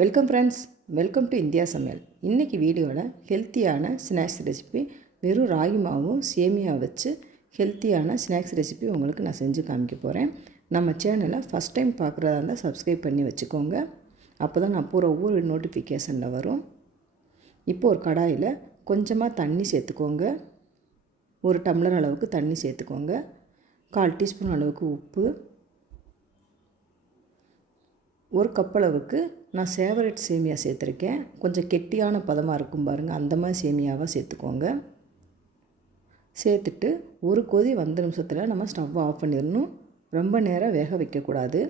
Welcome friends, welcome to India சமையல். இன்றைக்கி வீடியோவில் ஹெல்த்தியான ஸ்நாக்ஸ் ரெசிபி, வெறும் ராகி மாவும் சேமியா வச்சு ஹெல்த்தியான ஸ்நாக்ஸ் ரெசிபி உங்களுக்கு நான் செஞ்சு காமிக்க போகிறேன். நம்ம சேனலை ஃபஸ்ட் டைம் பார்க்குறதா இருந்தால் சப்ஸ்கிரைப் பண்ணி வச்சுக்கோங்க. அப்போ தான் நான் போகிற ஒவ்வொரு நோட்டிஃபிகேஷனில் வரும். இப்போ ஒரு கடாயில் கொஞ்சமாக தண்ணி சேர்த்துக்கோங்க. ஒரு டம்ளர் அளவுக்கு தண்ணி சேர்த்துக்கோங்க. 1/4 டீஸ்பூன் அளவுக்கு உப்பு, ஒரு கப் அளவுக்கு நான் சேவரட் சேமியா சேர்த்துருக்கேன். கொஞ்சம் கெட்டியான பதமாக இருக்கும் பாருங்கள், அந்த மாதிரி சேமியாவாக சேர்த்துக்கோங்க. சேர்த்துட்டு ஒரு கொதி வந்த நிமிஷத்தில் நம்ம ஸ்டவ் ஆஃப் பண்ணிடணும். ரொம்ப நேரம் வேக வைக்கக்கூடாது.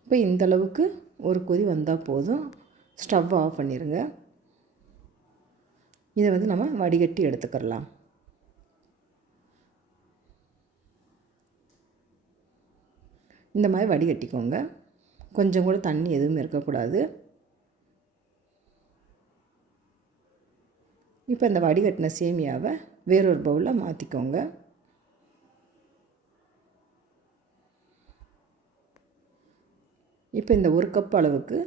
இப்போ இந்தளவுக்கு ஒரு கொதி வந்தால் போதும், ஸ்டவ் ஆஃப் பண்ணிடுங்க. இதை நம்ம வடிகட்டி எடுத்துக்கிறலாம். இந்த மாதிரி வடிகட்டிக்கோங்க. கொஞ்சம் கூட தண்ணி எதுவும் இருக்கக்கூடாது. இப்போ இந்த வடிகட்டின சேமியாவை வேறொரு பவுலில் மாற்றிக்கோங்க. இப்போ இந்த ஒரு கப் அளவுக்கு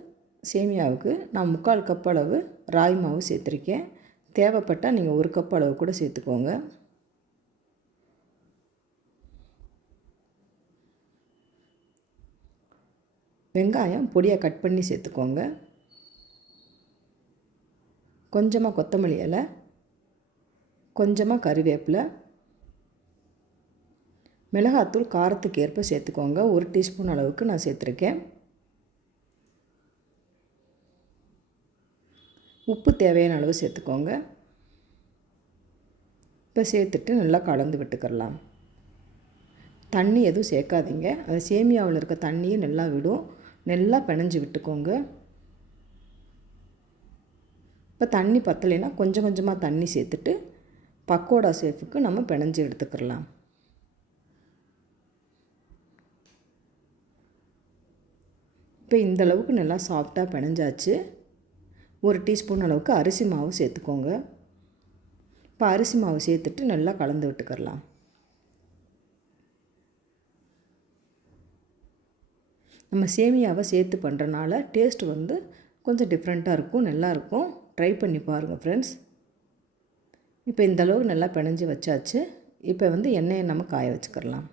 சேமியாவுக்கு நான் 3/4 கப் அளவு ராகி மாவு சேர்த்துருக்கேன். தேவைப்பட்டால் நீங்கள் ஒரு கப் அளவு கூட சேர்த்துக்கோங்க. வெங்காயம் பொடியாக கட் பண்ணி சேர்த்துக்கோங்க. கொஞ்சமாக கொத்தமல்லி இலை, கொஞ்சமாக கறிவேப்பிலை, மிளகாத்தூள் காரத்துக்கு ஏற்ப சேர்த்துக்கோங்க. 1 டீஸ்பூன் அளவுக்கு நான் சேர்த்துருக்கேன். உப்பு தேவையான அளவு சேர்த்துக்கோங்க. இப்போ சேர்த்துட்டு நல்லா கலந்து விட்டுக்கிறலாம். தண்ணி எதுவும் சேர்க்காதீங்க. அது சேமியாவில் இருக்க தண்ணியை நல்லா விடும். நல்லா பிணைஞ்சு விட்டுக்கோங்க. இப்போ தண்ணி பத்தலைன்னா கொஞ்சம் கொஞ்சமாக தண்ணி சேர்த்துட்டு பக்கோடா சேஃபுக்கு நம்ம பிணைஞ்சு எடுத்துக்கிறலாம். இப்போ இந்தளவுக்கு நல்லா சாஃப்டாக பிணைஞ்சாச்சு. 1 டீஸ்பூன் அளவுக்கு அரிசி மாவு சேர்த்துக்கோங்க. இப்போ அரிசி மாவு சேர்த்துட்டு நல்லா கலந்து விட்டுக்கிறலாம். நம்ம சேமியாவை சேர்த்து பண்ணுறனால டேஸ்ட் கொஞ்சம் டிஃப்ரெண்ட்டாக இருக்கும், நல்லாயிருக்கும். ட்ரை பண்ணி பாருங்கள் ஃப்ரெண்ட்ஸ். இப்போ இந்தளவுக்கு நல்லா பிணைஞ்சி வச்சாச்சு. இப்போ எண்ணெயை நம்ம காய வச்சுக்கிறலாம்.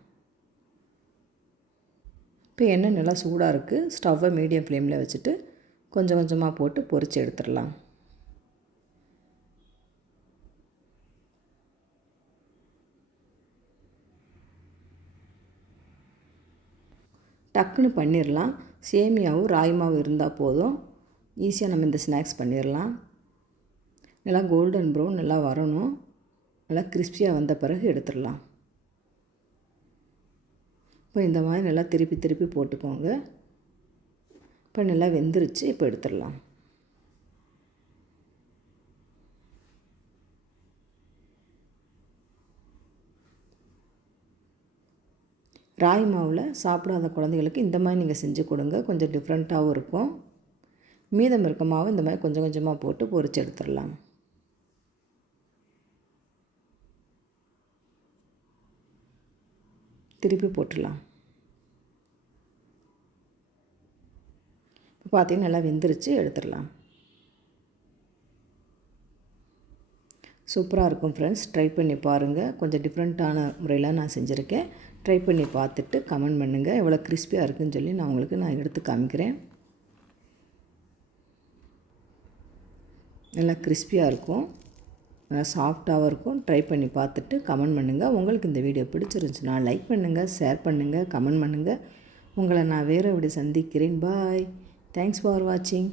இப்போ எண்ணெய் நல்லா சூடாக இருக்குது. ஸ்டவ்வை மீடியம் ஃப்ளேமில் வச்சுட்டு கொஞ்சம் கொஞ்சமாக போட்டு பொரித்து எடுத்துடலாம். டக்குன்னு பண்ணிடலாம். சேமியாவும் ராகி மாவு இருந்தால் போதும், ஈஸியாக நம்ம இந்த ஸ்நாக்ஸ் பண்ணிடலாம். நல்லா கோல்டன் ப்ரௌன் நல்லா வரணும். நல்லா கிறிஸ்பியாக வந்த பிறகு எடுத்துடலாம். இப்போ இந்த மாதிரி நல்லா திருப்பி திருப்பி போட்டுக்கோங்க. இப்போ நல்லா வெந்துருச்சு. இப்போ எடுத்துடலாம். ராகி மாவில் சாப்பிடாத குழந்தைகளுக்கு இந்த மாதிரி நீங்கள் செஞ்சு கொடுங்க. கொஞ்சம் டிஃப்ரெண்ட்டாகவும் இருக்கும். மீதம் இருக்க மாவு இந்த மாதிரி கொஞ்சம் கொஞ்சமாக போட்டு பொரித்து எடுத்துடலாம். திருப்பி போட்டுடலாம். இப்போ பார்த்தீங்கன்னா நல்லா வெந்துருச்சு, எடுத்துடலாம். சூப்பராக இருக்கும் ஃப்ரெண்ட்ஸ். ட்ரை பண்ணி பாருங்கள். கொஞ்சம் டிஃப்ரெண்ட்டான முறையில் நான் செஞ்சுருக்கேன். ட்ரை பண்ணி பார்த்துட்டு கமெண்ட் பண்ணுங்கள். எவ்வளோ கிறிஸ்பியாக இருக்குதுன்னு சொல்லி நான் எடுத்து காமிக்கிறேன். நல்லா கிறிஸ்பியாக இருக்கும், நல்லா சாஃப்டாகவும் இருக்கும். ட்ரை பண்ணி பார்த்துட்டு கமெண்ட் பண்ணுங்கள். உங்களுக்கு இந்த வீடியோ பிடிச்சிருந்துச்சுன்னா லைக் பண்ணுங்கள், ஷேர் பண்ணுங்கள், கமெண்ட் பண்ணுங்கள். உங்களை நான் வேறு எப்படி சந்திக்கிறேன். பாய். தேங்க்ஸ் ஃபார் வாட்சிங்.